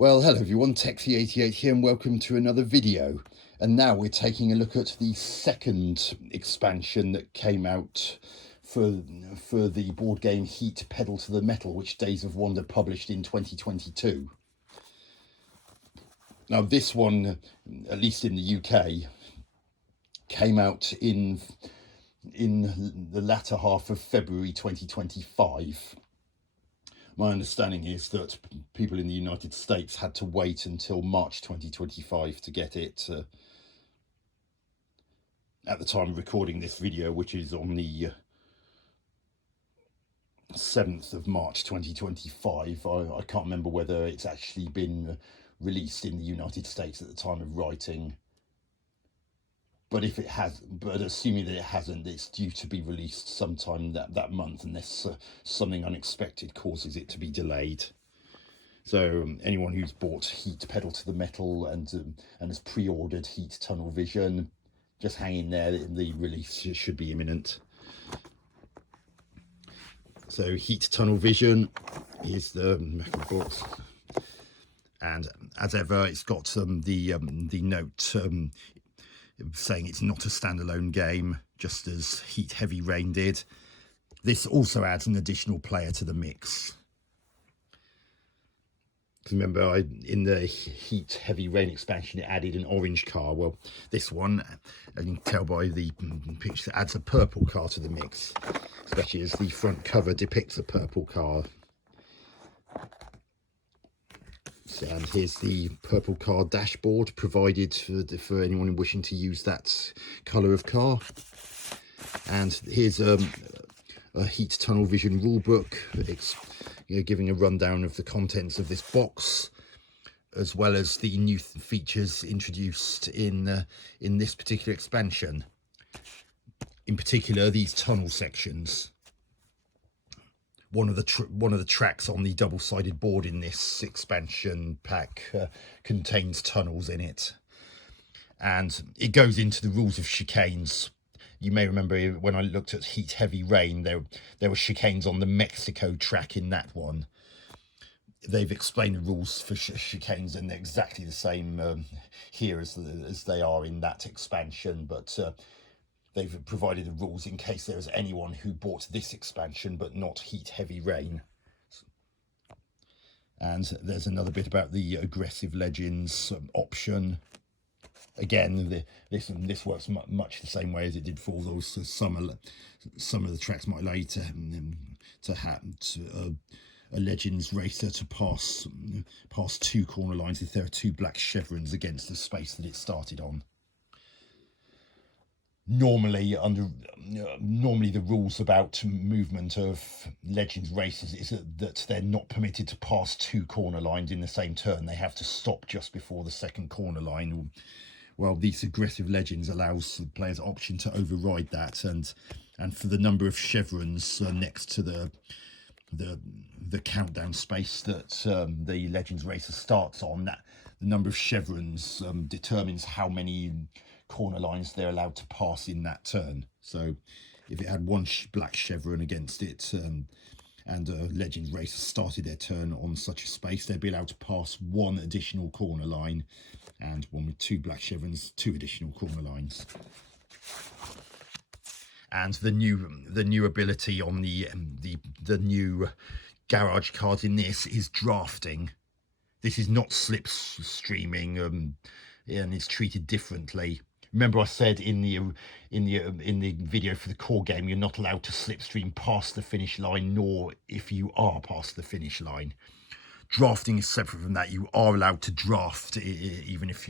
Well, hello everyone, Techsy88 here and welcome to another video. And now we're taking a look at the second expansion that came out for the board game Heat Pedal to the Metal, which Days of Wonder published in 2022. Now this one, at least in the UK, came out in the latter half of February 2025. My understanding is that people in the United States had to wait until March 2025 to get it. At the time of recording this video, which is on the 7th of March 2025, I can't remember whether it's actually been released in the United States at the time of writing. But if it has, but assuming that it hasn't, it's due to be released sometime that month, unless something unexpected causes it to be delayed. So anyone who's bought Heat Pedal to the Metal and has pre-ordered Heat Tunnel Vision, just hang in there. The release should be imminent. So Heat Tunnel Vision is the metal box, and as ever, it's got the note saying it's not a standalone game, just as Heat Heavy Rain did. This also adds an additional player to the mix. Remember, in the Heat Heavy Rain expansion, it added an orange car. Well, this one, as you can tell by the picture, adds a purple car to the mix, especially as the front cover depicts a purple car. And here's the purple car dashboard provided for anyone wishing to use that colour of car. And here's a Heat Tunnel Vision rulebook. It's giving a rundown of the contents of this box, as well as the new features introduced in this particular expansion. In particular, these tunnel sections. One of the tracks on the double-sided board in this expansion pack contains tunnels in it, and it goes into the rules of chicanes. You may remember when I looked at Heat Heavy Rain, there were chicanes on the Mexico track in that one. They've explained the rules for chicanes, and they're exactly the same here as they are in that expansion, but they've provided the rules in case there is anyone who bought this expansion but not Heat Heavy Rain. And there's another bit about the Aggressive Legends option. Again, this works much the same way as it did for those. Some of the tracks might allow you to have a Legends racer to pass two corner lines if there are two black chevrons against the space that it started on. Normally the rules about movement of Legends races is that they're not permitted to pass two corner lines in the same turn. They have to stop just before the second corner line. Well, these Aggressive Legends allows the player's option to override that, and for the number of chevrons next to the countdown space that the Legends racer starts on, that the number of chevrons determines how many corner lines they're allowed to pass in that turn. So if it had one black chevron against it and a Legends racer started their turn on such a space, they'd be allowed to pass one additional corner line, and one with two black chevrons, two additional corner lines. And the new ability on the new garage cards in this is drafting. This is not slipstreaming, and it's treated differently. Remember, I said in the video for the core game, you're not allowed to slipstream past the finish line, nor if you are past the finish line. Drafting is separate from that. You are allowed to draft even if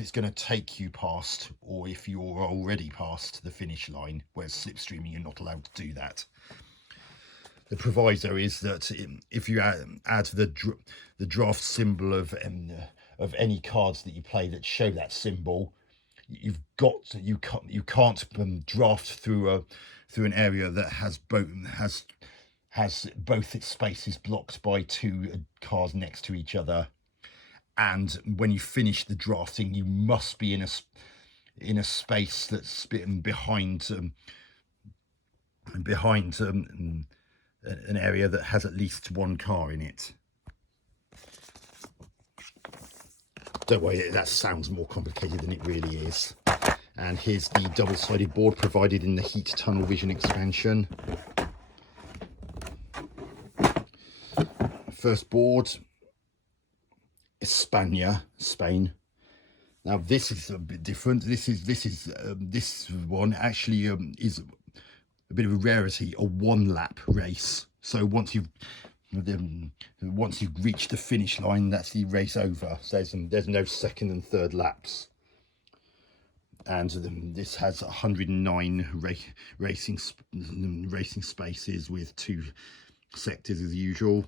it's going to take you past, or if you're already past the finish line. Whereas slipstreaming, you're not allowed to do that. The proviso is that if you add the draft symbol of any cards that you play that show that symbol, you can't draft through an area that has both its spaces blocked by two cards next to each other. And when you finish the drafting, you must be in a space that's behind an area that has at least one car in it. Don't worry, that sounds more complicated than it really is. And here's the double-sided board provided in the Heat Tunnel Vision expansion. First board, España, Spain. Now this is a bit different. This one actually is a bit of a rarity, a one-lap race. So once you've reached the finish line, that's the race over. So there's no second and third laps. And this has 109 racing spaces with 2 sectors as usual,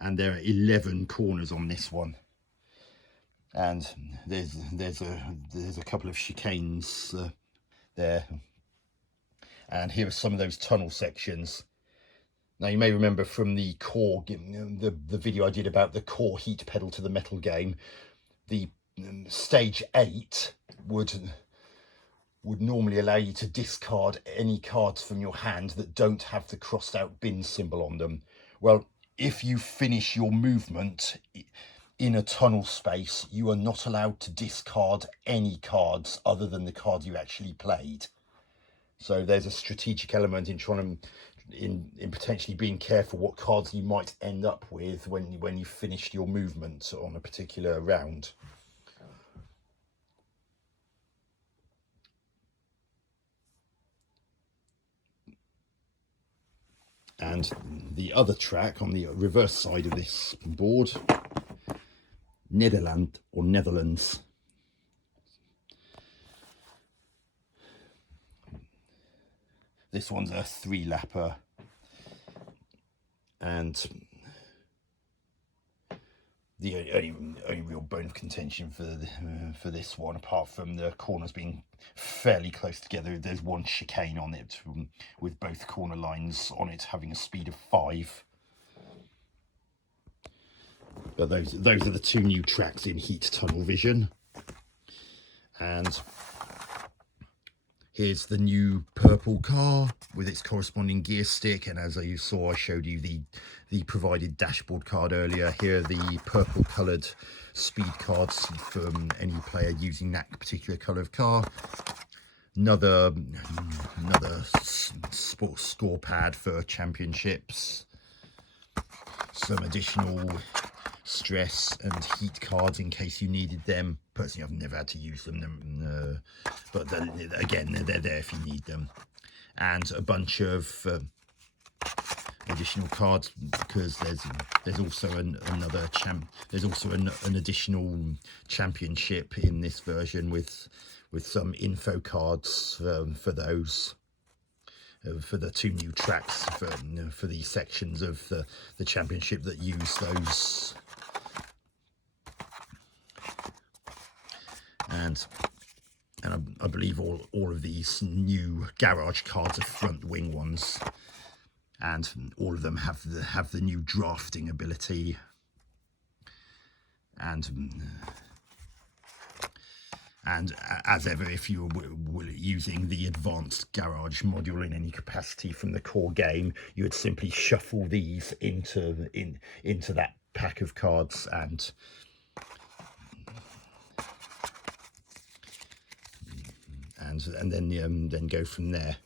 and there are 11 corners on this one. And there's a couple of chicanes there, and here are some of those tunnel sections. Now you may remember from the core, the video I did about the core heat pedal to the metal game, the stage 8 would normally allow you to discard any cards from your hand that don't have the crossed out bin symbol on them. Well, if you finish your movement in a tunnel space, you are not allowed to discard any cards other than the card you actually played. So there's a strategic element in trying to, in potentially being careful what cards you might end up with when you finished your movement on a particular round. And the other track on the reverse side of this board, Netherlands. This one's a 3-lapper, and the only real bone of contention for this one, apart from the corners being fairly close together, there's one chicane on it with both corner lines on it having a speed of 5. But those are the 2 new tracks in Heat Tunnel Vision. And here's the new purple car with its corresponding gear stick, and as you saw, I showed you the provided dashboard card earlier. Here are the purple coloured speed cards from any player using that particular colour of car. Another sports score pad for championships. Some additional stress and heat cards in case you needed them. Personally, I've never had to use them, but again, they're there if you need them. And a bunch of additional cards, because there's also an additional championship in this version with some info cards for those. For the 2 new tracks for the sections of the championship that use those. And I believe all of these new garage cards are front wing ones, and all of them have the new drafting ability. And as ever, if you were using the advanced garage module in any capacity from the core game, you would simply shuffle these into that pack of cards and then go from there.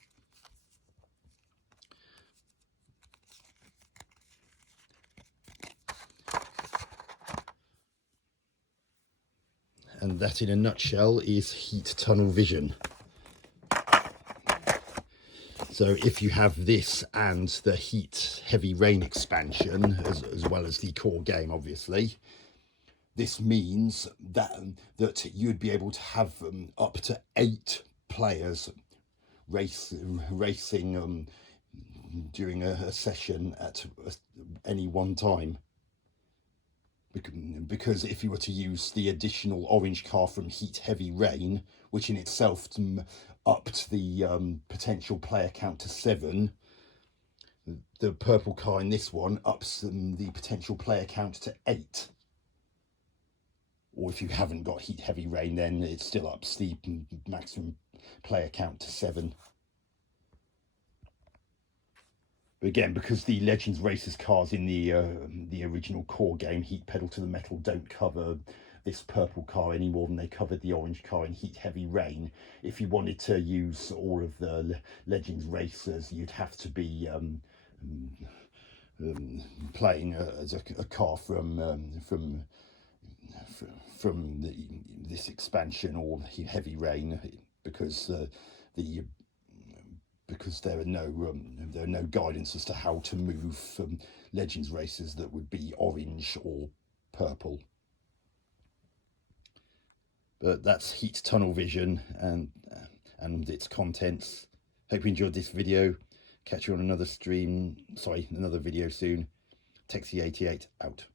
And that, in a nutshell, is Heat Tunnel Vision. So if you have this and the Heat Heavy Rain expansion, as well as the core game, obviously, this means that you'd be able to have up to 8 players racing during a session at any one time. Because if you were to use the additional orange car from Heat Heavy Rain, which in itself upped the potential player count to 7, the purple car in this one ups the potential player count to 8. Or if you haven't got Heat Heavy Rain, then it still ups the maximum player count to 7. But again, because the Legends Racers cars in the original core game, Heat Pedal to the Metal, don't cover this purple car any more than they covered the orange car in Heat Heavy Rain. If you wanted to use all of the Legends Racers, you'd have to be playing as a car from this expansion or Heavy Rain, because there are no guidance as to how to move Legends Racers that would be orange or purple. But that's Heat Tunnel Vision and its contents. Hope you enjoyed this video. Catch you on another video soon. Texie88 out.